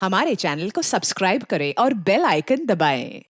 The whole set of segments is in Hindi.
हमारे चैनल को सब्सक्राइब करें और बेल आइकन दबाएं।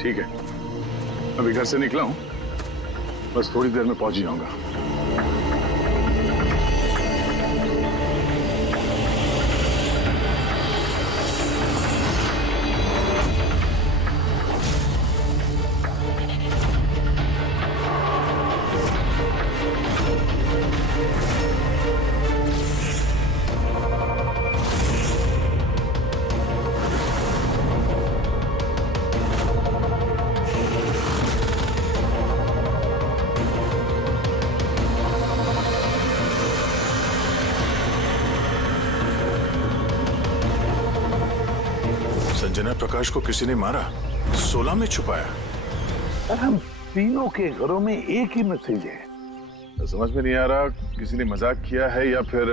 ठीक है, अभी घर से निकला हूं, बस थोड़ी देर में पहुंच ही जाऊंगा। संजना प्रकाश को किसी ने मारा, 16 में छुपाया। हम तीनों के घरों में एक ही मैसेज है। तो समझ में नहीं आ रहा किसी ने मजाक किया है या फिर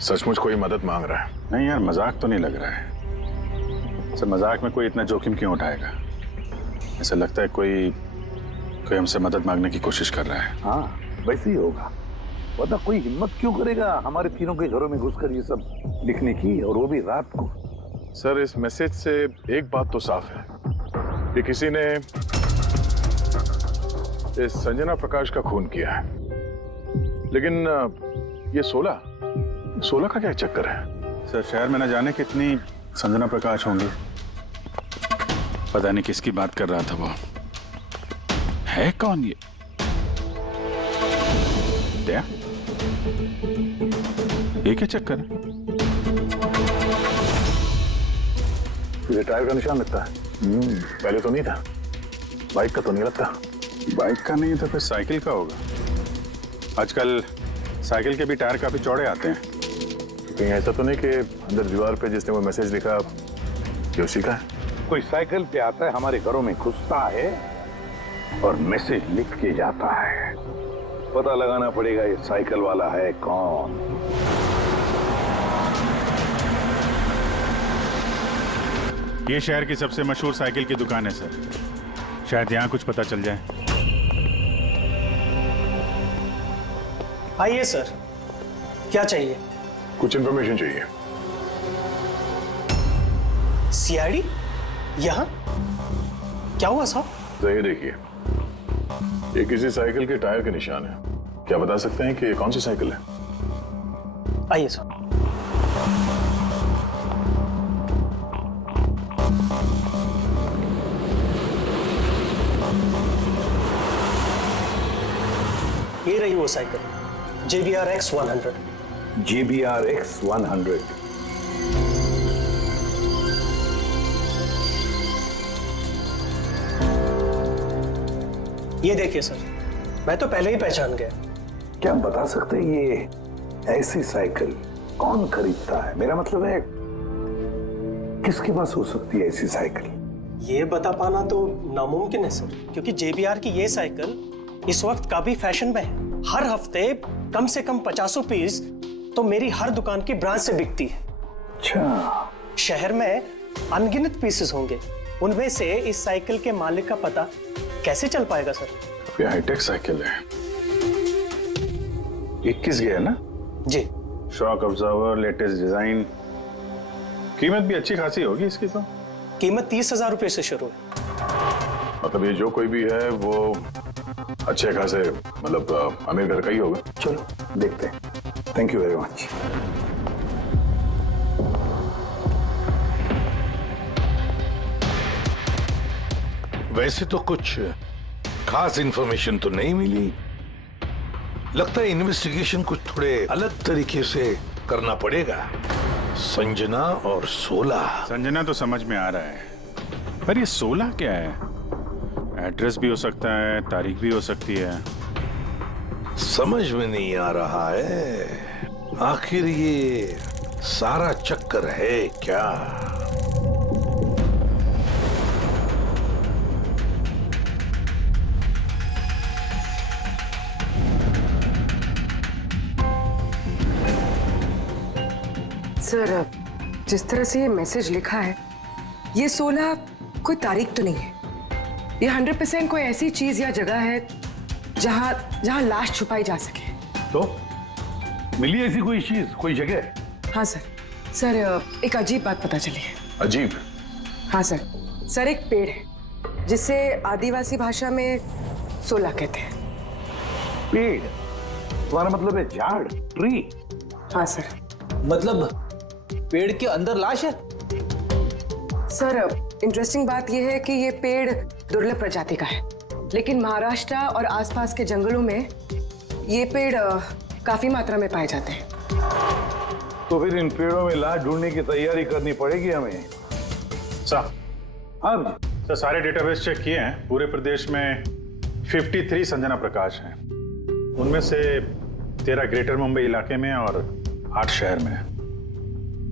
सचमुच कोई मदद मांग रहा है। नहीं यार, मजाक तो नहीं लग रहा है। सर, मजाक में कोई इतना जोखिम क्यों उठाएगा? ऐसा लगता है कोई हमसे मदद मांगने की कोशिश कर रहा है। हाँ, वैसे ही होगा, वरना कोई हिम्मत क्यों करेगा हमारे तीनों के घरों में घुसकर ये सब लिखने की, और वो भी रात को। सर, इस मैसेज से एक बात तो साफ है कि किसी ने इस संजना प्रकाश का खून किया है, लेकिन ये 16 का क्या चक्कर है? सर, शहर में न जाने कितनी संजना प्रकाश होंगी। पता नहीं किसकी बात कर रहा था वो। है कौन ये? क्या ये क्या चक्कर है? ये टायर का निशान लगता है। पहले तो नहीं था। बाइक का तो नहीं लगता। बाइक का नहीं तो फिर साइकिल का होगा। आजकल साइकिल के भी टायर काफी चौड़े आते हैं। कहीं ऐसा तो नहीं कि अंदर दीवार पे जिसने वो मैसेज लिखा ये उसी का है? कोई साइकिल पे आता है, हमारे घरों में घुसता है और मैसेज लिख के जाता है। पता लगाना पड़ेगा ये साइकिल वाला है कौन। ये शहर की सबसे मशहूर साइकिल की दुकान है सर। शायद यहाँ कुछ पता चल जाए। आइए सर, क्या चाहिए? कुछ इंफॉर्मेशन चाहिए। सीआईडी यहाँ? क्या हुआ साहब? तो ये देखिए, ये किसी साइकिल के टायर के निशान है। क्या बता सकते हैं कि ये कौन सी साइकिल है? आइए सर। ये रही वो cycle, JBR X100। JBR X100। ये देखिए सर, मैं तो पहले ही पहचान गया। क्या बता सकते हैं ये ऐसी साइकिल कौन खरीदता है? मेरा मतलब है किसके पास हो सकती है ऐसी साइकिल? ये बता पाना तो नामुमकिन है सर, क्योंकि JBR की ये साइकिल इस वक्त काफी फैशन में है। हर हफ्ते कम से कम 50 पीस तो मेरी हर दुकान की ब्रांच से बिकती है। अच्छा, शहर में अनगिनत पीसेस होंगे, उनमें से इस साइकिल के मालिक का पता कैसे चल पाएगा सर? ये हाईटेक साइकिल है। 21 गया ना जी। Shock absorber, latest design. कीमत भी अच्छी खासी होगी इसकी तो। कीमत 30,000 रुपए से शुरू है। मतलब ये जो कोई भी है वो अच्छे खासे मतलब अमीर घर का ही होगा। चलो देखते हैं। Thank you very much. वैसे तो कुछ खास इंफॉर्मेशन तो नहीं मिली। लगता है इन्वेस्टिगेशन कुछ थोड़े अलग तरीके से करना पड़ेगा। संजना और 16। संजना तो समझ में आ रहा है, पर ये 16 क्या है? एड्रेस भी हो सकता है, तारीख भी हो सकती है। समझ में नहीं आ रहा है आखिर ये सारा चक्कर है क्या। सर, जिस तरह से ये मैसेज लिखा है, ये 16 कोई तारीख तो नहीं है। ये 100% कोई ऐसी चीज या जगह है जहां लाश छुपाई जा सके। तो मिली ऐसी कोई चीज, कोई जगह? हाँ सर। सर, एक अजीब बात पता चली है। अजीब? हाँ सर। सर, एक पेड़ है जिसे आदिवासी भाषा में 16 कहते हैं। पेड़? तुम्हारा मतलब है झाड़, ट्री? हाँ सर। मतलब पेड़ के अंदर लाश है? सर, इंटरेस्टिंग बात यह है कि ये पेड़ दुर्लभ प्रजाति का है, लेकिन महाराष्ट्र और आसपास के जंगलों में ये पेड़ काफी मात्रा में पाए जाते हैं। तो फिर इन पेड़ों में लाश ढूंढने की तैयारी करनी पड़ेगी हमें। सर, अब सर सारे डेटाबेस चेक किए हैं। पूरे प्रदेश में 53 संजना प्रकाश हैं। उनमें से 13 ग्रेटर मुंबई इलाके में और 8 शहर में है।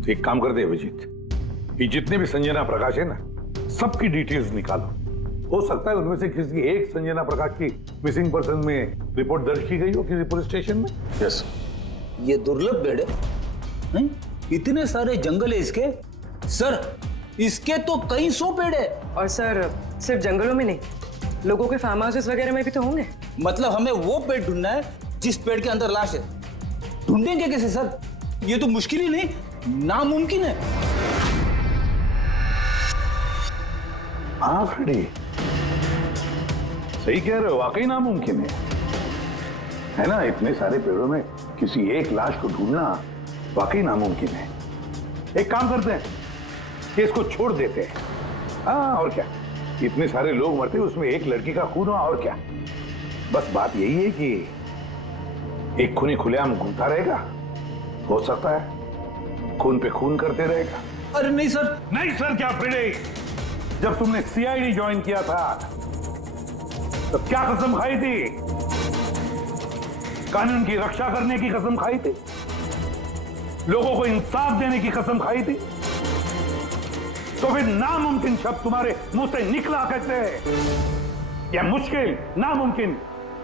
तो एक काम करते हैं अभिजीत, ये जितने भी संजना प्रकाश है ना, सबकी डिटेल्स निकालो। हो सकता है उनमें से किसी एक संजना प्रकाश की मिसिंग पर्सन में रिपोर्ट दर्ज की गई हो किसी पुलिस स्टेशन में। यस। ये दुर्लभ पेड़ है? इतने सारे जंगल है इसके? सर, इसके तो कई 100 पेड़ है। और सर, सिर्फ जंगलों में नहीं, लोगों के फार्म हाउसेस वगैरह में भी तो होंगे। मतलब हमें वो पेड़ ढूंढना है जिस पेड़ के अंदर लाश है। ढूंढेंगे कैसे सर? ये तो मुश्किल ही नहीं, नामुमकिन है। हाँ फ्रेडी, सही कह रहे हो, वाकई नामुमकिन है ना? इतने सारे पेड़ों में किसी एक लाश को ढूंढना वाकई नामुमकिन है। एक काम करते हैं कि इसको छोड़ देते हैं। हाँ, और क्या, इतने सारे लोग मरते उसमें एक लड़की का खून हुआ और क्या। बस बात यही है कि एक खूनी खुलेआम घूमता रहेगा, हो सकता है खून पे खून करते रहेगा। अरे नहीं सर। नहीं सर क्या भिड़े, जब तुमने सीआईडी ज्वाइन किया था तब क्या कसम खाई थी? कानून की रक्षा करने की कसम खाई थी, लोगों को इंसाफ देने की कसम खाई थी। तो फिर नामुमकिन शब्द तुम्हारे मुंह से निकला कैसे? या मुश्किल, नामुमकिन,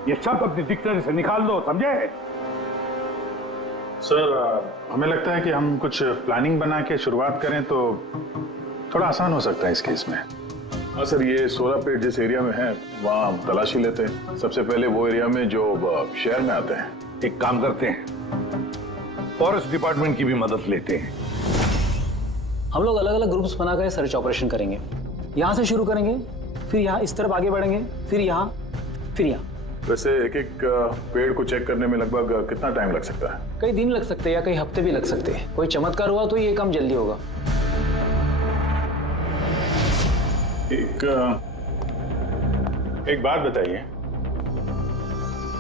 ये शब्द अपनी डिक्शनरी से निकाल दो, समझे? सर हमें लगता है कि हम कुछ प्लानिंग बना के शुरुआत करें तो थोड़ा आसान हो सकता है इस केस में। हाँ सर, ये 16 पेड़ जिस एरिया में है वहाँ हम तलाशी लेते हैं। सबसे पहले वो एरिया में जो शहर में आते हैं। एक काम करते हैं, फॉरेस्ट डिपार्टमेंट की भी मदद लेते हैं। हम लोग अलग अलग ग्रुप्स बनाकर सर्च ऑपरेशन करेंगे। यहाँ से शुरू करेंगे, फिर यहाँ इस तरफ आगे बढ़ेंगे, फिर यहाँ, फिर यहाँ। वैसे एक एक पेड़ को चेक करने में लगभग कितना टाइम लग सकता है? कई दिन लग सकते हैं या कई हफ्ते भी लग सकते हैं। कोई चमत्कार हुआ तो ये काम जल्दी होगा। एक बात बताइए,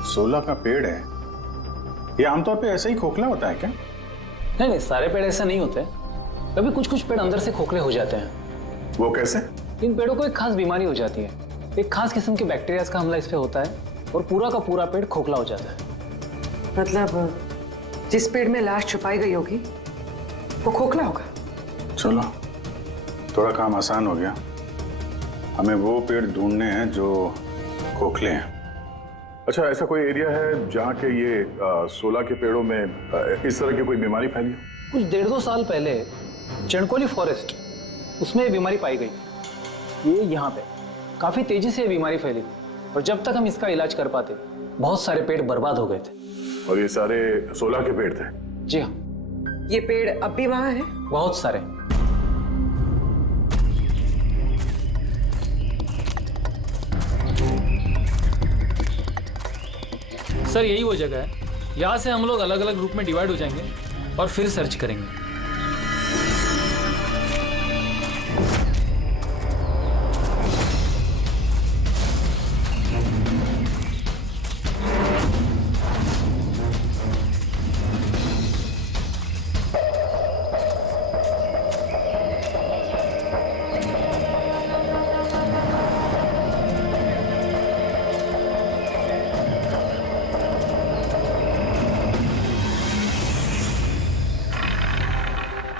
16 का पेड़ है, ये आमतौर पे ऐसे ही खोखला होता है क्या? नहीं नहीं, सारे पेड़ ऐसे नहीं होते। कभी कुछ कुछ पेड़ अंदर से खोखले हो जाते हैं। वो कैसे? इन पेड़ों को एक खास बीमारी हो जाती है, एक खास किस्म के बैक्टीरिया का हमला इस पे होता है और पूरा का पूरा पेड़ खोखला हो जाता है। मतलब जिस पेड़ में लाश छुपाई गई होगी वो खोखला होगा। चलो थोड़ा काम आसान हो गया। हमें वो पेड़ ढूंढने हैं जो खोखले हैं। अच्छा, ऐसा कोई एरिया है जहाँ के ये 16 के पेड़ों में इस तरह की कोई बीमारी फैली? कुछ 1.5-2 साल पहले चणकोली फॉरेस्ट, उसमें ये बीमारी पाई गई। ये यहाँ पे काफी तेजी से ये बीमारी फैली और जब तक हम इसका इलाज कर पाते बहुत सारे पेड़ बर्बाद हो गए थे। और ये सारे 16 के पेड़ थे? जी हाँ। ये पेड़ अब भी वहां है? बहुत सारे। सर यही वो जगह है, यहाँ से हम लोग अलग अलग ग्रुप में डिवाइड हो जाएंगे और फिर सर्च करेंगे।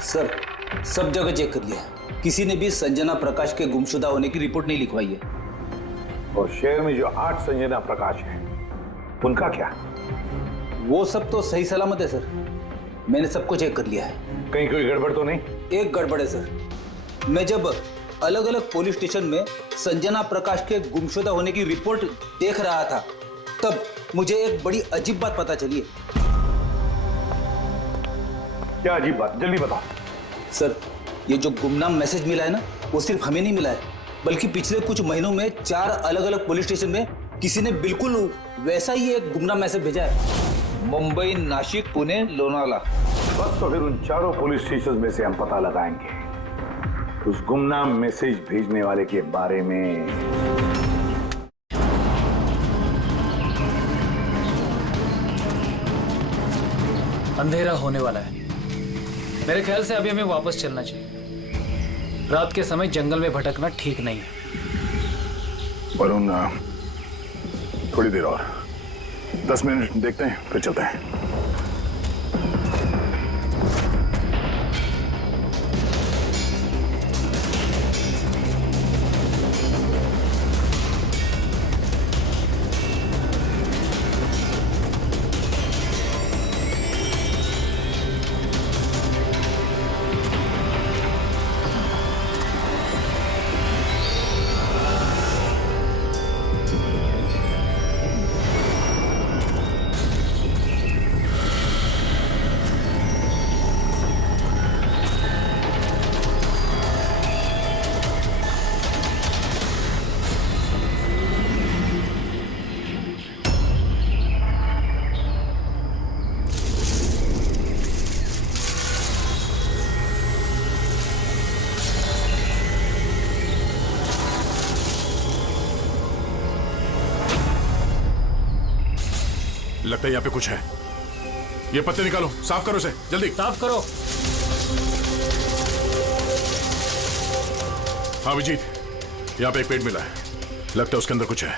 सर सब जगह चेक कर लिया, किसी ने भी संजना प्रकाश के गुमशुदा होने की रिपोर्ट नहीं लिखवाई है। और शहर में जो 8 संजना प्रकाश है उनका क्या? वो सब तो सही सलामत है सर, मैंने सबको चेक कर लिया है। कहीं कोई गड़बड़ तो नहीं? एक गड़बड़ है सर। मैं जब अलग अलग पुलिस स्टेशन में संजना प्रकाश के गुमशुदा होने की रिपोर्ट देख रहा था तब मुझे एक बड़ी अजीब बात पता चली है। क्या अजीब बात? जल्दी बताओ। सर ये जो गुमनाम मैसेज मिला है ना, वो सिर्फ हमें नहीं मिला है, बल्कि पिछले कुछ महीनों में 4 अलग अलग पुलिस स्टेशन में किसी ने बिल्कुल वैसा ही एक गुमनाम मैसेज भेजा है। मुंबई, नासिक, पुणे, लोनावाला। बस तो फिर उन चारों पुलिस स्टेशन में से हम पता लगाएंगे उस गुमनाम मैसेज भेजने वाले के बारे में। अंधेरा होने वाला है, मेरे ख्याल से अभी हमें वापस चलना चाहिए। रात के समय जंगल में भटकना ठीक नहीं है। वरुण, थोड़ी देर और 10 मिनट देखते हैं फिर चलते हैं। लगता है यहाँ पे कुछ है। ये पत्ते निकालो, साफ करो इसे जल्दी। साफ करो। हाँ अभिजीत, यहाँ पे एक पेट मिला है, लगता है उसके अंदर कुछ है।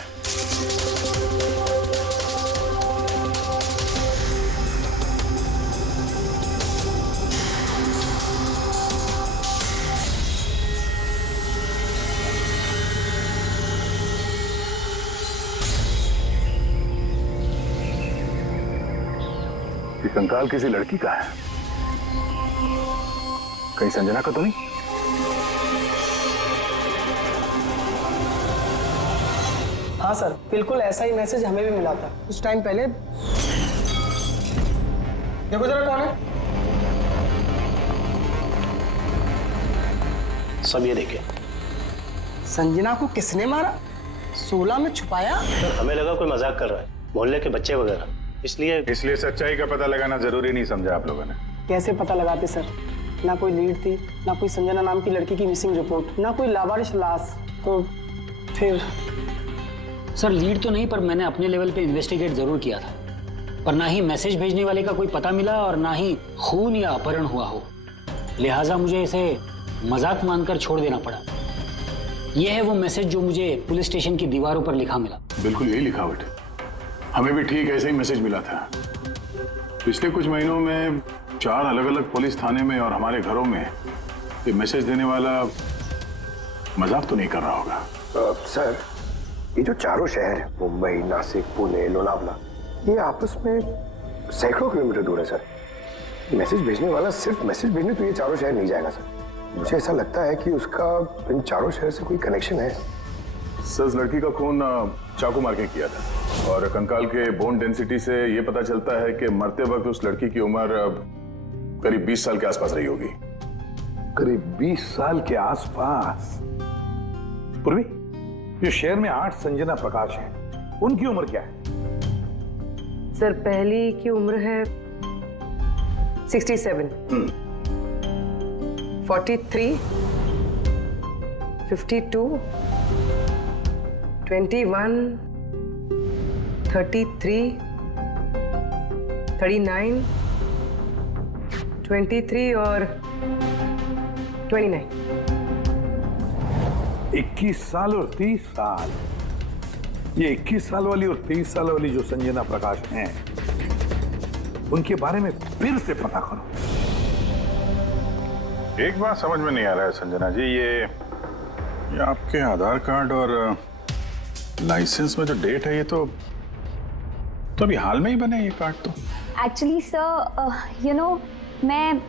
ये कंकाल किसी लड़की का है, कहीं संजना का तो नहीं? हाँ सर, बिल्कुल ऐसा ही मैसेज हमें भी मिला था कुछ टाइम पहले। देखो जरा कौन है। सब ये देखे। संजना को किसने मारा? 16 में छुपाया? सर हमें लगा कोई मजाक कर रहा है, मोहल्ले के बच्चे वगैरह, इसलिए सच्चाई का पता लगाना जरूरी नहीं समझा आप लोगों ने? कैसे पता लगाते सर? ना कोई लीड थी, ना कोई संजना नाम की लड़की की मिसिंग रिपोर्ट, ना कोई लावारिश लाश, तो फिर सर लीड तो नहीं, पर मैंने अपने लेवल पे इन्वेस्टिगेट जरूर किया था, पर ना ही मैसेज भेजने वाले का कोई पता मिला और ना ही खून या अपहरण हुआ हो, लिहाजा मुझे इसे मजाक मानकर छोड़ देना पड़ा। यह है वो मैसेज जो मुझे पुलिस स्टेशन की दीवारों पर लिखा मिला। बिल्कुल यही लिखावट है, हमें भी ठीक ऐसे ही मैसेज मिला था। पिछले कुछ महीनों में 4 अलग अलग पुलिस थाने में और हमारे घरों में ये मैसेज देने वाला मजाक तो नहीं कर रहा होगा। सर ये जो चारों शहर है, मुंबई, नासिक, पुणे, लोनावला, ये आपस में सैकड़ों किलोमीटर दूर है सर। मैसेज भेजने वाला सिर्फ मैसेज भेजने तो ये चारों शहर नहीं जाएगा सर। मुझे ऐसा लगता है कि उसका इन चारों शहर से कोई कनेक्शन है। सर उस लड़की का खून चाकू मार के किया था और कंकाल के बोन डेंसिटी से ये पता चलता है कि मरते वक्त उस लड़की की उम्र करीब 20 साल के आसपास रही होगी। करीब 20 साल के आसपास। पूर्वी, जो शहर में 8 संजना प्रकाश हैं, उनकी उम्र क्या है? सर पहली की उम्र है 67, 43, 52, 21, 33, 39, 23 और 29। 21 साल और 30 साल। ये 21 साल वाली और 30 साल वाली जो संजना प्रकाश हैं, उनके बारे में फिर से पता करो। एक बात समझ में नहीं आ रहा है संजना जी, ये आपके आधार कार्ड और लाइसेंस में जो डेट है ये तो अभी हाल में ही बने ये कार्ड तो। एक्चुअली सर यू नो मैं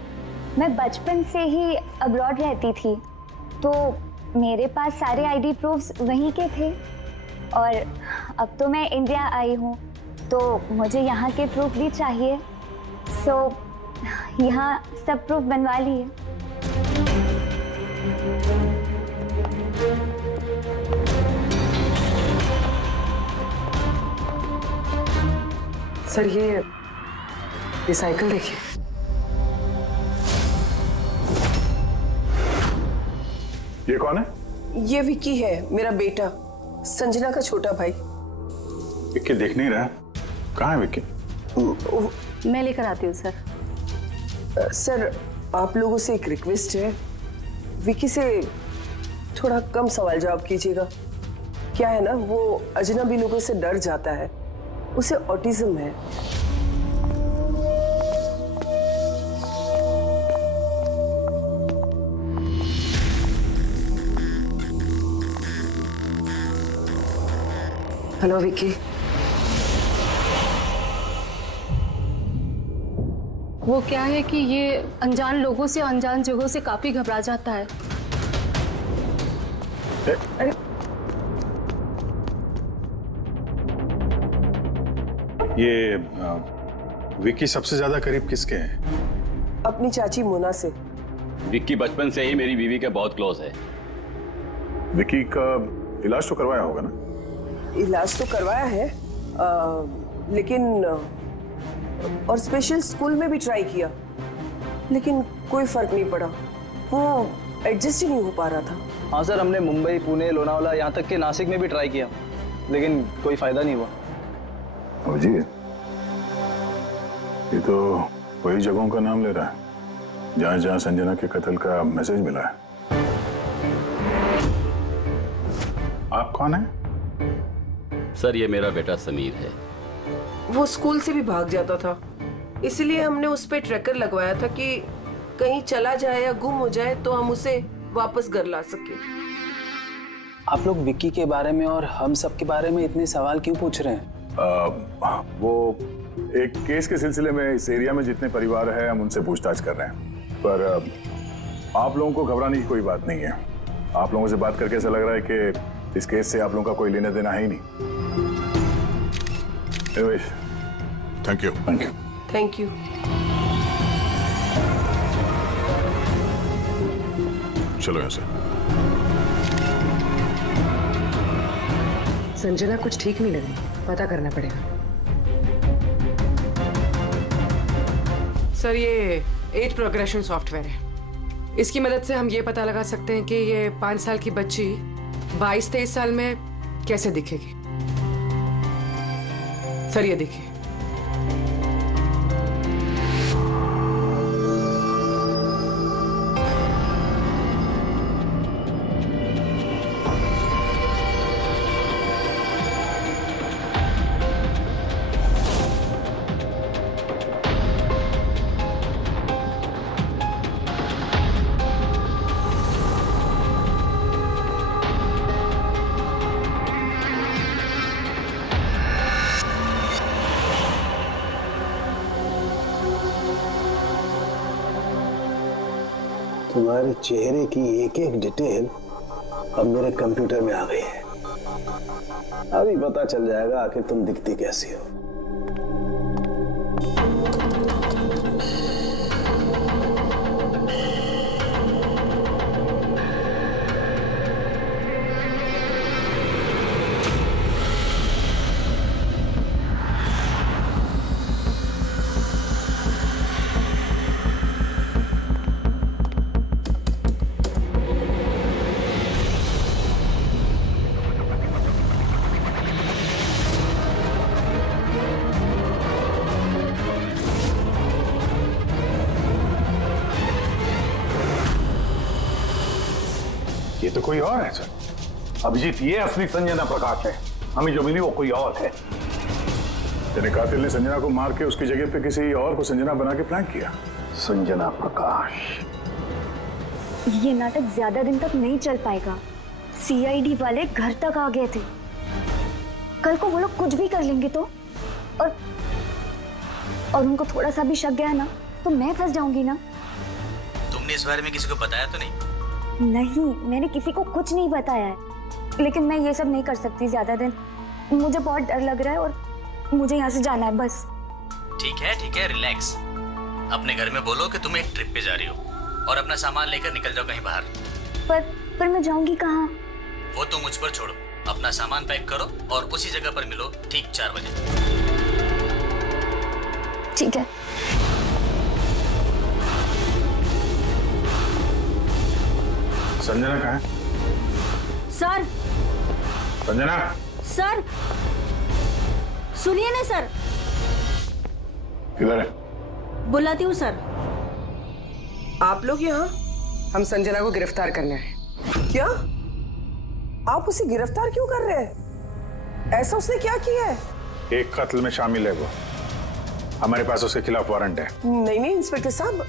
बचपन से ही अब्रॉड रहती थी, तो मेरे पास सारे आईडी प्रूफ्स वहीं के थे और अब तो मैं इंडिया आई हूँ तो मुझे यहाँ के प्रूफ भी चाहिए, सो यहाँ सब प्रूफ बनवा लिए। सर ये साइकिल देखिए। ये कौन है? ये विक्की है, मेरा बेटा, संजना का छोटा भाई। विक्की देख नहीं रहा, कहाँ है विक्की? मैं लेकर आती हूँ सर। सर आप लोगों से एक रिक्वेस्ट है, विक्की से थोड़ा कम सवाल जवाब कीजिएगा। क्या है ना, वो अजनबी लोगों से डर जाता है, उसे ऑटिज्म है। हेलो विक्की। वो क्या है कि ये अनजान लोगों से, अनजान जगहों से काफी घबरा जाता है। अरे ये विक्की सबसे ज्यादा करीब किसके है? अपनी चाची मोना से। विक्की बचपन से ही मेरी बीवी के बहुत क्लोज है। विक्की का इलाज तो करवाया होगा ना? इलाज तो करवाया है लेकिन और स्पेशल स्कूल में भी ट्राई किया, लेकिन कोई फर्क नहीं पड़ा, वो एडजस्ट ही नहीं हो पा रहा था। हाँ सर, हमने मुंबई, पुणे, लोनावाला, यहाँ तक कि नासिक में भी ट्राई किया, लेकिन कोई फायदा नहीं हुआ। जी ये तो वही जगहों का नाम ले रहा है जहां जहां संजना के कत्ल का मैसेज मिला है। आप कौन है? सर, ये मेरा बेटा समीर है। वो स्कूल से भी भाग जाता था, इसलिए हमने उस पे ट्रैकर लगवाया था कि कहीं चला जाए या गुम हो जाए तो हम उसे वापस घर ला सके। आप लोग विक्की के बारे में और हम सब के बारे में इतने सवाल क्यों पूछ रहे हैं? वो एक केस के सिलसिले में इस एरिया में जितने परिवार हैं हम उनसे पूछताछ कर रहे हैं, पर आप लोगों को घबराने की कोई बात नहीं है। आप लोगों से बात करके ऐसा लग रहा है कि इस केस से आप लोगों का कोई लेना देना है ही नहीं। Thank you. Thank you. Thank you. चलो यहाँ से। संजना कुछ ठीक नहीं लग रही, पता करना पड़ेगा। सर, ये एज प्रोग्रेशन सॉफ्टवेयर है। इसकी मदद से हम ये पता लगा सकते हैं कि ये 5 साल की बच्ची 22-23 साल में कैसे दिखेगी। सर, ये देखिए। तुम्हारे चेहरे की एक एक डिटेल अब मेरे कंप्यूटर में आ गई है। अभी पता चल जाएगा आखिर तुम दिखती कैसी हो। ये तो कोई और है सर। अभिजीत, ये असली संजना प्रकाश है। हमें जो मिली वो कोई और है। तेरे कातिल ने संजना को मार के उसकी जगह पे किसी और को संजना बना के प्लान किया। संजना प्रकाश। ये नाटक ज्यादा दिन तक नहीं चल पाएगा। सीआईडी वाले घर तक आ गए थे। कल को वो लोग कुछ भी कर लेंगे तो, और उनको थोड़ा सा भी शक गया ना तो मैं फंस जाऊंगी ना। तुमने इस बारे में किसी को बताया तो नहीं? नहीं, मैंने किसी को कुछ नहीं बताया है, लेकिन मैं ये सब नहीं कर सकती ज्यादा दिन। मुझे बहुत डर लग रहा है और मुझे यहाँ से जाना है बस। ठीक है, रिलैक्स। अपने घर में बोलो कि तुम एक ट्रिप पे जा रही हो और अपना सामान लेकर निकल जाओ कहीं बाहर। पर मैं जाऊंगी कहाँ? वो तो मुझ पर छोड़ो। अपना सामान पैक करो और उसी जगह पर मिलो ठीक 4 बजे। ठीक है। संजना कहाँ है? सर। संजना। सर, सुनिए ना सर। किधर है? बुलाती हूँ सर। आप लोग यहाँ? हम संजना को गिरफ्तार करने आए। क्या? आप उसे गिरफ्तार क्यों कर रहे हैं? ऐसा उसने क्या किया है? एक कत्ल में शामिल है वो। हमारे पास उसके खिलाफ वारंट है। नहीं इंस्पेक्टर साहब,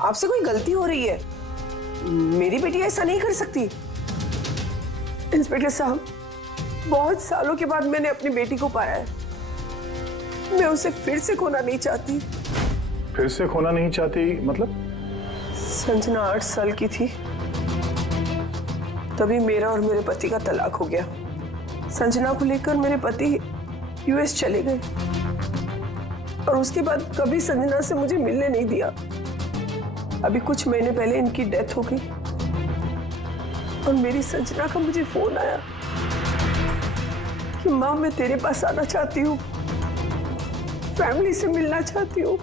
आपसे कोई गलती हो रही है। मेरी बेटी ऐसा नहीं कर सकती। इंस्पेक्टर साहब, बहुत सालों के बाद मैंने अपनी बेटी को पाया है। मैं उसे फिर से खोना नहीं चाहती। फिर से खोना नहीं चाहती मतलब? संजना 8 साल की थी, तभी मेरा और मेरे पति का तलाक हो गया। संजना को लेकर मेरे पति यूएस चले गए और उसके बाद कभी संजना से मुझे मिलने नहीं दिया। अभी कुछ महीने पहले इनकी डेथ हो गई और मेरी संजना का मुझे फोन आया कि माँ, मैं तेरे पास आना चाहती हूँ, फैमिली से मिलना चाहती हूँ।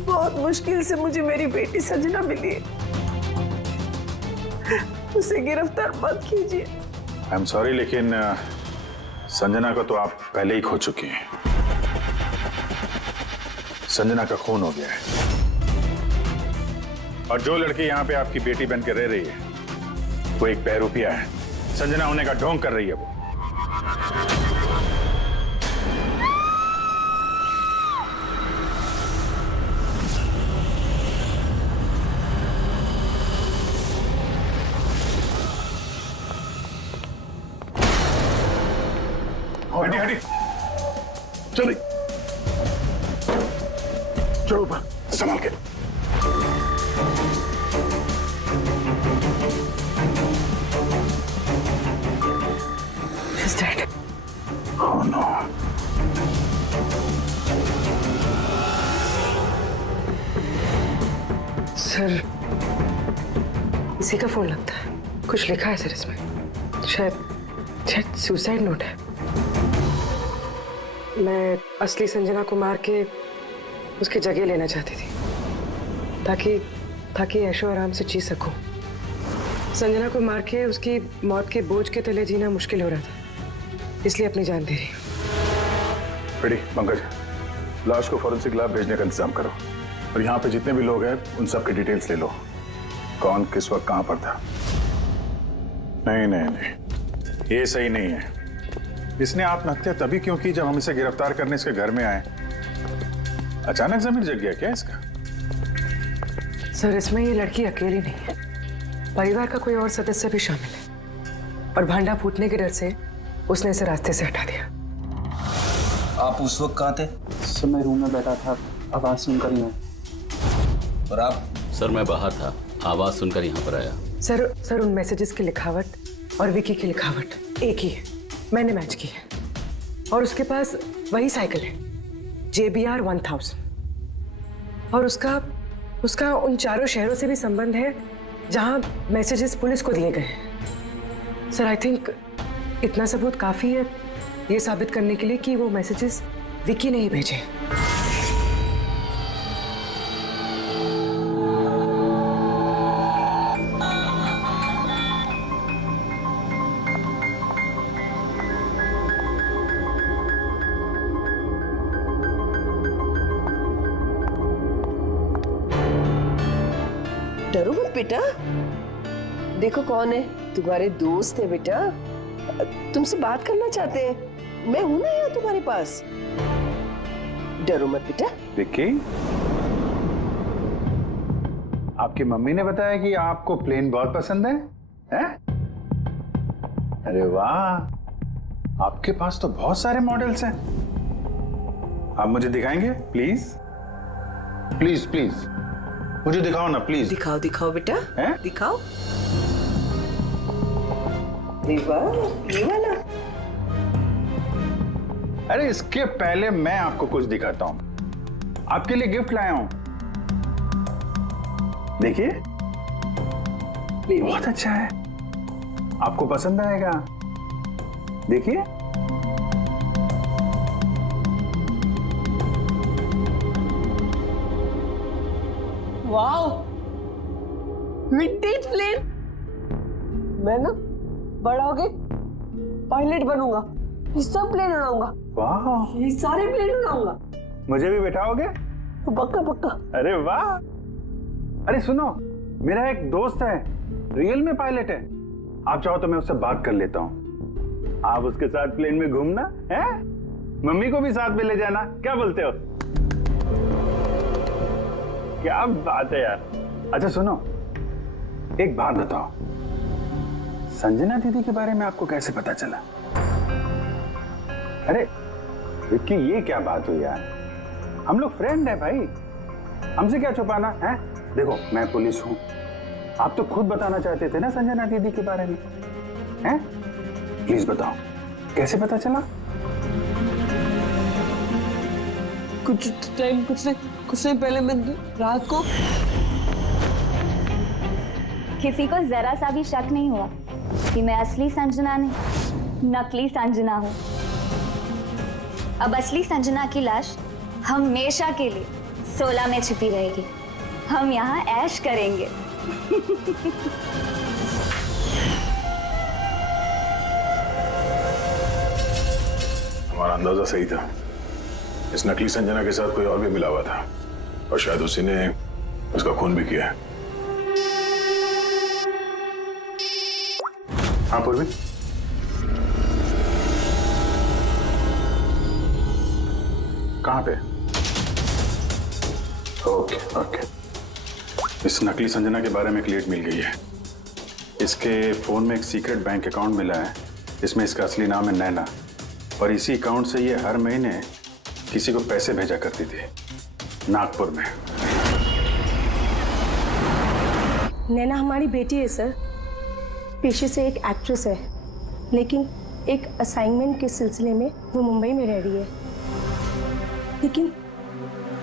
बहुत मुश्किल से मुझे मेरी बेटी संजना मिली है। उसे गिरफ्तार मत कीजिए। आई एम सॉरी, लेकिन संजना को तो आप पहले ही खो चुकी हैं। संजना का खून हो गया है और जो लड़की यहाँ पे आपकी बेटी बन के रह रही है वो एक बहरूपिया है। संजना होने का ढोंग कर रही है वो। हटी हटी चलिए चलो ऊपर संभाल के। He's dead. Oh no. Sir, इसी का फोन लगता है। कुछ लिखा है सर इसमें। शायद सुसाइड नोट है। मैं असली संजना को मार के उसकी जगह लेना चाहती थी ताकि ऐशो आराम से जी सकूं। संजना को मार के उसकी मौत के बोझ के तले जीना मुश्किल हो रहा था, इसलिए अपनी जान दे रही हूं। बेटी पंकज, लाश को फॉरेंसिक लैब भेजने का इंतजाम करो और यहाँ पे जितने भी लोग हैं उन सब की डिटेल्स ले लो। कौन किस वक्त कहाँ पर था। नहीं नहीं नहीं, ये सही नहीं है। इसने आत्महत्या तभी क्यों की जब हम इसे गिरफ्तार करने इसके घर में आए। अचानक जमीन जग गया क्या इसका? सर, इसमें ये लड़की अकेली नहीं है, परिवार का कोई और सदस्य भी शामिल है और भांडा फूटने के डर से उसने इसे रास्ते से हटा दिया। आप उस वक्त कहाँ थे? सर, मैं रूम में बैठा था, आवाज सुनकर ही। और आप? सर, मैं बाहर था, आवाज सुनकर यहाँ पर आया। सर, उन मैसेजेस की लिखावट और विकी की लिखावट एक ही है। मैंने मैच की है और उसके पास वही साइकिल है, JBR 1000, और उसका उन चारों शहरों से भी संबंध है जहां मैसेजेस पुलिस को दिए गए हैं। सर, आई थिंक इतना सबूत काफी है ये साबित करने के लिए कि वो मैसेजेस विकी ने ही भेजे। डरो मत बेटा, देखो कौन है, तुम्हारे दोस्त है बेटा, तुमसे बात करना चाहते हैं। मैं हूं ना यहाँ तुम्हारे पास, डरो मत बेटा। विक्की, आपकी मम्मी ने बताया कि आपको प्लेन बहुत पसंद है, हैं? अरे वाह, आपके पास तो बहुत सारे मॉडल्स हैं। आप मुझे दिखाएंगे प्लीज? प्लीज प्लीज मुझे दिखाओ ना प्लीज। दिखाओ दिखाओ बेटा, हैं? दिखाओ। ये वाला। अरे इसके पहले मैं आपको कुछ दिखाता हूं। आपके लिए गिफ्ट लाया हूं, देखिए, बहुत अच्छा है, आपको पसंद आएगा। देखिए, वाओ, विंटेज प्लेन। मैं ना बड़ा होके पायलट बनूंगा, ये सब प्लेन उड़ाऊंगा। वाह, ये सारे प्लेन उड़ाऊंगा। मुझे भी बैठाओगे? पक्का पक्का। अरे वाह। अरे सुनो, मेरा एक दोस्त है, रियल में पायलट है। आप चाहो तो मैं उससे बात कर लेता हूँ। आप उसके साथ प्लेन में घूमना है, मम्मी को भी साथ में ले जाना, क्या बोलते हो? क्या बात है यार। अच्छा सुनो, एक बात बताओ, संजना दीदी के बारे में आपको कैसे पता चला? अरे विक्की, ये क्या बात हुई यार, हम लोग फ्रेंड है भाई, हमसे क्या छुपाना है? देखो, मैं पुलिस हूं, आप तो खुद बताना चाहते थे ना संजना दीदी के बारे में, हैं? प्लीज बताओ, कैसे पता चला? कुछ टाइम पहले मैं रात को। किसी को जरा सा भी शक नहीं हुआ कि मैं असली संजना नहीं, नकली संजना हूँ। अब असली संजना की लाश हमेशा के लिए 16 में छिपी रहेगी। हम यहाँ ऐश करेंगे। हमारा अंदाजा सही था, इस नकली संजना के साथ कोई और भी मिला हुआ था और शायद उसी ने उसका खून भी किया है। हाँ पूर्वी, कहाँ पे? ओके ओके, इस नकली संजना के बारे में एक लीड मिल गई है। इसके फोन में एक सीक्रेट बैंक अकाउंट मिला है, इसमें इसका असली नाम है नैना, और इसी अकाउंट से ये हर महीने किसी को पैसे भेजा करती थी नागपुर में। नैना हमारी बेटी है सर, पेशे से एक एक्ट्रेस है, लेकिन एक असाइनमेंट के सिलसिले में वो मुंबई में रह रही है। लेकिन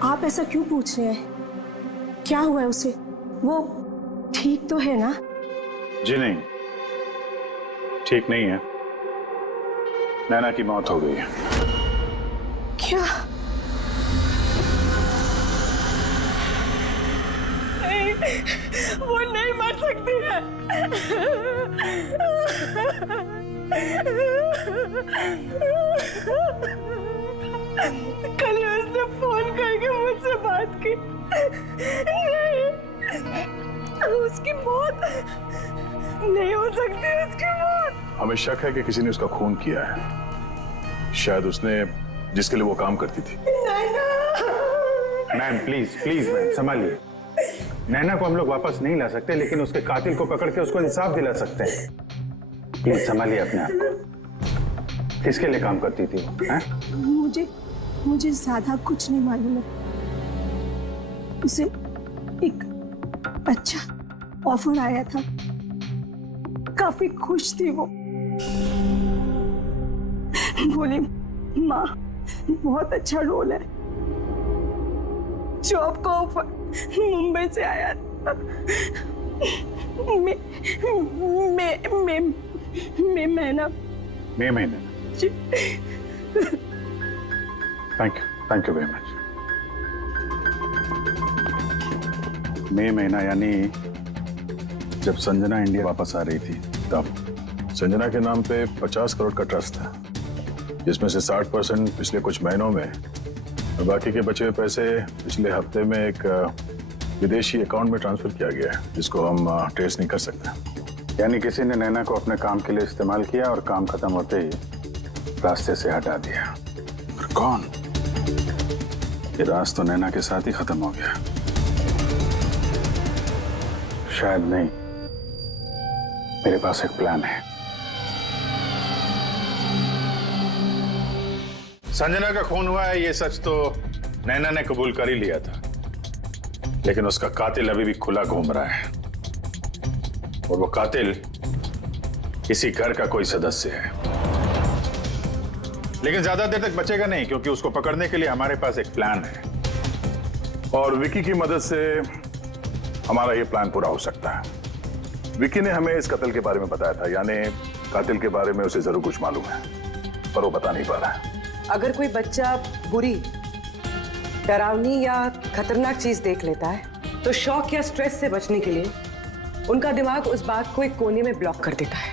आप ऐसा क्यों पूछ रहे हैं? क्या हुआ है उसे? वो ठीक तो है ना? जी नहीं, ठीक नहीं है। नैना की मौत हो गई है। क्या? नहीं, वो नहीं मर सकती है। कल उसने फोन करके मुझसे बात की। नहीं, उसकी मौत नहीं हो सकती, उसकी मौत। हमें शक है कि किसी ने उसका खून किया है, शायद उसने जिसके लिए वो काम करती थी। मैम प्लीज प्लीज मैम संभालिए। नैना को हम लोग वापस नहीं ला सकते, लेकिन उसके कातिल को पकड़ के उसको इंसाफ दिला सकते हैं। प्लीज संभालिए अपने आप को। किसके लिए काम करती थी वो? मुझे ज्यादा कुछ नहीं मालूम है। उसे एक अच्छा ऑफर आया था, काफी खुश थी वो। बोली माँ बहुत अच्छा रोल है, जॉब का ऑफर मुंबई से आया था। मई महीने। Thank you very much. मई महीना यानी जब संजना इंडिया वापस आ रही थी तब। संजना के नाम पे 50 करोड़ का ट्रस्ट था, जिसमें से 60% पिछले कुछ महीनों में और बाकी के बचे हुए पैसे पिछले हफ्ते में एक विदेशी अकाउंट में ट्रांसफर किया गया है, जिसको हम ट्रेस नहीं कर सकते। यानी किसी ने नैना को अपने काम के लिए इस्तेमाल किया और काम खत्म होते ही रास्ते से हटा दिया। पर कौन? ये राज तो नैना के साथ ही खत्म हो गया। शायद नहीं, मेरे पास एक प्लान है। संजना का खून हुआ है, ये सच तो नैना ने कबूल कर ही लिया था, लेकिन उसका कातिल अभी भी खुला घूम रहा है, और वो कातिल इसी घर का कोई सदस्य है। लेकिन ज्यादा देर तक बचेगा नहीं, क्योंकि उसको पकड़ने के लिए हमारे पास एक प्लान है, और विकी की मदद से हमारा ये प्लान पूरा हो सकता है। विकी ने हमें इस कत्ल के बारे में बताया था, यानी कातिल के बारे में उसे जरूर कुछ मालूम है, पर वो बता नहीं पा रहा है। अगर कोई बच्चा बुरी, डरावनी या खतरनाक चीज देख लेता है तो शॉक या स्ट्रेस से बचने के लिए उनका दिमाग उस बात को एक कोने में ब्लॉक कर देता है।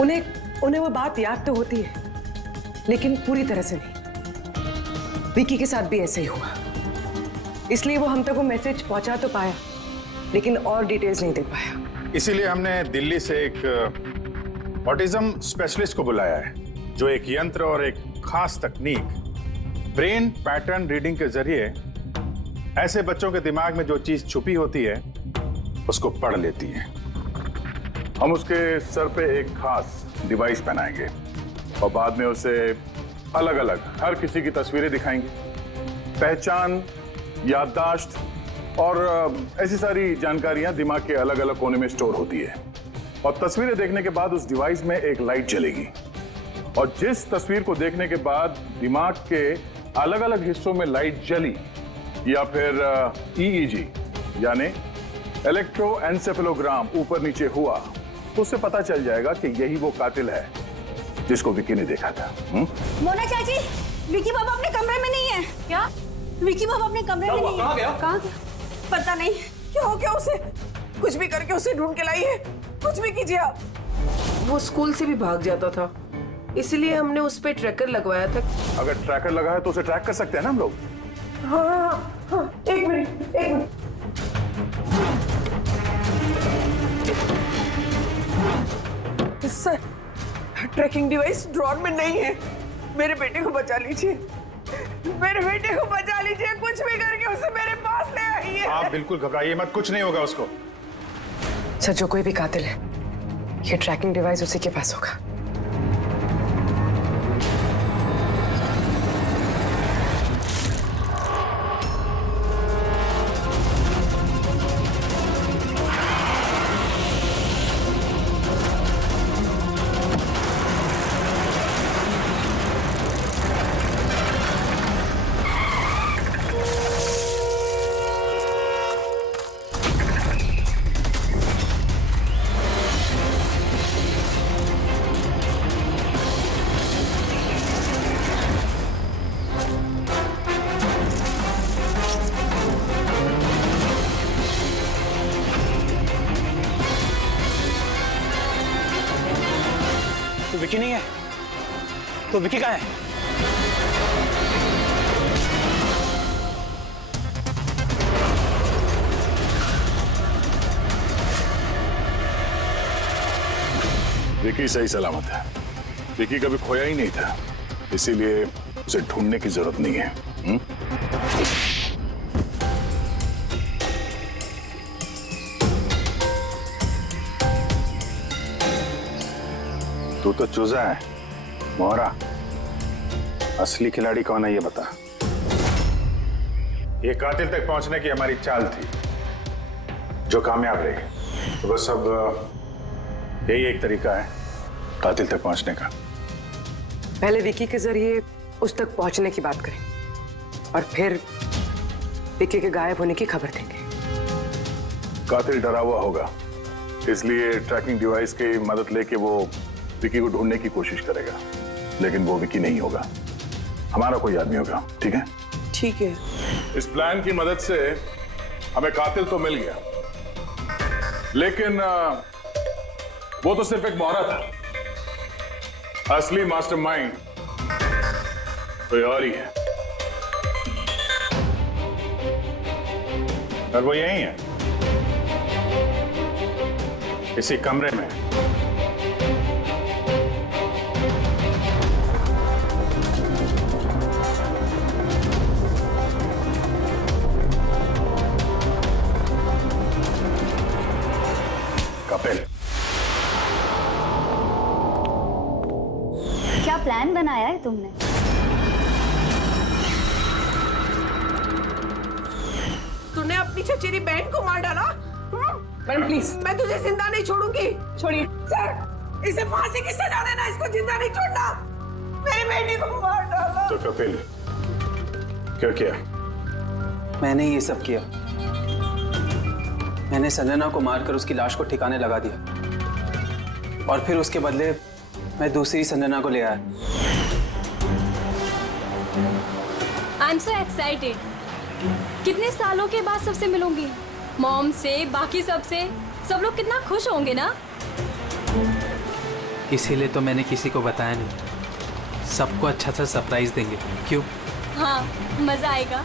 उन्हें वो बात याद तो होती है, लेकिन पूरी तरह से नहीं। विकी के साथ भी ऐसे ही हुआ, इसलिए वो हम तक वो मैसेज पहुंचा तो पाया, लेकिन और डिटेल्स नहीं दे पाया। इसीलिए हमने दिल्ली से एक ऑटिज्म स्पेशलिस्ट को बुलाया है, जो एक यंत्र और एक खास तकनीक ब्रेन पैटर्न रीडिंग के जरिए ऐसे बच्चों के दिमाग में जो चीज छुपी होती है उसको पढ़ लेती है। हम उसके सर पे एक खास डिवाइस पहनाएंगे और बाद में उसे अलग अलग हर किसी की तस्वीरें दिखाएंगे। पहचान, याददाश्त और ऐसी सारी जानकारियां दिमाग के अलग अलग कोने में स्टोर होती है, और तस्वीरें देखने के बाद उस डिवाइस में एक लाइट जलेगी, और जिस तस्वीर को देखने के बाद दिमाग के अलग अलग हिस्सों में लाइट जली या फिर EEG यानी इलेक्ट्रोएन्सेफेलोग्राम ऊपर नीचे हुआ, तो उससे पता चल जाएगा कि यही वो कातिल है जिसको विकी ने देखा था। मोना चाची, विकी बाबा अपने कमरे में नहीं है। क्या? विकी बाबा अपने कमरे में नहीं है। कहाँ गया? पता नहीं क्या हो गया उसे। कुछ भी करके उसे ढूंढ के लाइए, कुछ भी कीजिए आप। वो स्कूल से भी भाग जाता था, इसीलिए हमने उस पे ट्रैकर लगवाया था। अगर ट्रैकर लगा है तो उसे ट्रैक कर सकते हैं ना हम लोग। हाँ हाँ हाँ, एक मिनट एक minute. Sir, tracking device drawer में नहीं है। मेरे बेटे को बचा लीजिए, मेरे बेटे को बचा लीजिए, कुछ भी करके उसे मेरे पास ले आइए। आप बिल्कुल घबराइए मत, कुछ नहीं होगा उसको। सर, जो कोई भी कातिल है, ये ट्रैकिंग डिवाइस उसी के पास होगा। तो विकी नहीं है, तो विकी कहाँ है? विकी सही सलामत है। विकी कभी खोया ही नहीं था, इसीलिए उसे ढूंढने की जरूरत नहीं है। तू तो चूजा है मोहरा, असली खिलाड़ी कौन है ये बता। ये कातिल तक पहुंचने की हमारी चाल थी जो कामयाब रही। तो बस अब यही एक तरीका है कातिल तक पहुंचने का। पहले विकी के जरिए उस तक पहुंचने की बात करें और फिर विकी के गायब होने की खबर देंगे। कातिल डरा हुआ होगा, इसलिए ट्रैकिंग डिवाइस की मदद लेके वो विकी को ढूंढने की कोशिश करेगा, लेकिन वो विकी नहीं होगा, हमारा कोई आदमी होगा। ठीक है? ठीक है। इस प्लान की मदद से हमें कातिल तो मिल गया, लेकिन वो तो सिर्फ एक मोहरा था। असली मास्टरमाइंड कोई और ही है, और वो यही है, इसी कमरे में। कपिल, क्या प्लान बनाया है तुमने? तूने अपनी चचेरी बहन को मार डाला? Madam please. मैं तुझे जिंदा नहीं छोड़ूंगी। छोड़िए सर, इसे फांसी की सजा देना, इसको जिंदा नहीं छोड़ना। मेरी बेटी को मार डाला। तो कपिल क्या किया? मैंने ये सब किया। मैंने संजना को मारकर उसकी लाश को ठिकाने लगा दिया और फिर उसके बदले मैं दूसरी संजना को ले आया। I am so excited. कितने सालों के बाद सबसे मिलूंगी, मॉम से, बाकी सबसे। सब लोग कितना खुश होंगे ना। इसीलिए तो मैंने किसी को बताया नहीं। सबको अच्छा सा सरप्राइज देंगे। क्यों? हाँ, मजा आएगा।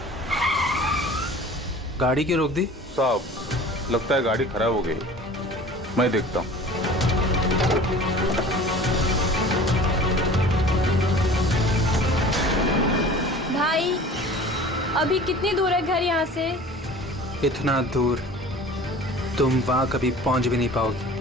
गाड़ी क्यों रोक दी? साहब, लगता है गाड़ी खराब हो गई, मैं देखता हूँ। भाई, अभी कितनी दूर है घर यहाँ से? इतना दूर तुम वहां कभी पहुंच भी नहीं पाओगी।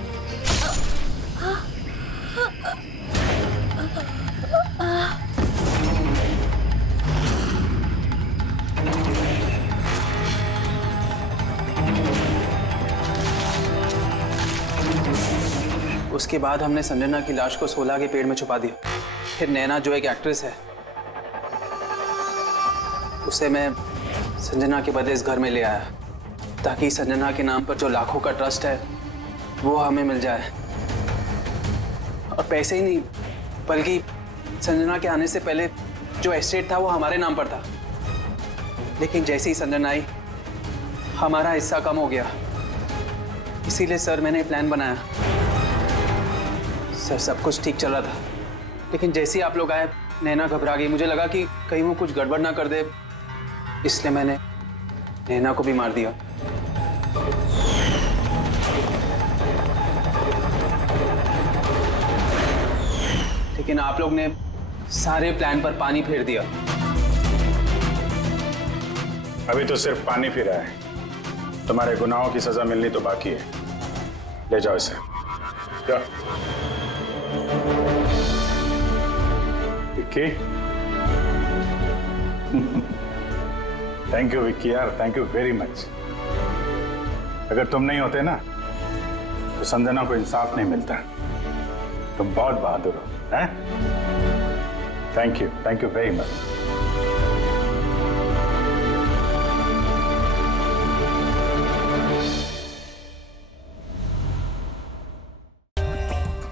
उसके बाद हमने संजना की लाश को सोला के पेड़ में छुपा दिया। फिर नैना जो एक एक्ट्रेस है, उसे मैं संजना के बदले इस घर में ले आया ताकि संजना के नाम पर जो लाखों का ट्रस्ट है वो हमें मिल जाए। और पैसे ही नहीं, बल्कि संजना के आने से पहले जो एस्टेट था वो हमारे नाम पर था। लेकिन जैसे ही संजना आई, हमारा हिस्सा कम हो गया। इसीलिए सर मैंने प्लान बनाया। सर, सब कुछ ठीक चल रहा था, लेकिन जैसे ही आप लोग आए नैना घबरा गई। मुझे लगा कि कहीं वो कुछ गड़बड़ ना कर दे, इसलिए मैंने नैना को भी मार दिया। लेकिन आप लोग ने सारे प्लान पर पानी फेर दिया। अभी तो सिर्फ पानी फिरा है, तुम्हारे गुनाहों की सजा मिलनी तो बाकी है। ले जाओ इसे। क्या विक्की? थैंक यू विक्की यार, थैंक यू वेरी मच। अगर तुम नहीं होते ना तो संजना को इंसाफ नहीं मिलता। तुम बहुत बहादुर हो, हैं? Thank you very much.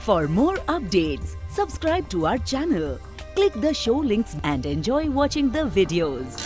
For more updates, subscribe to our channel, click the show links and enjoy watching the videos.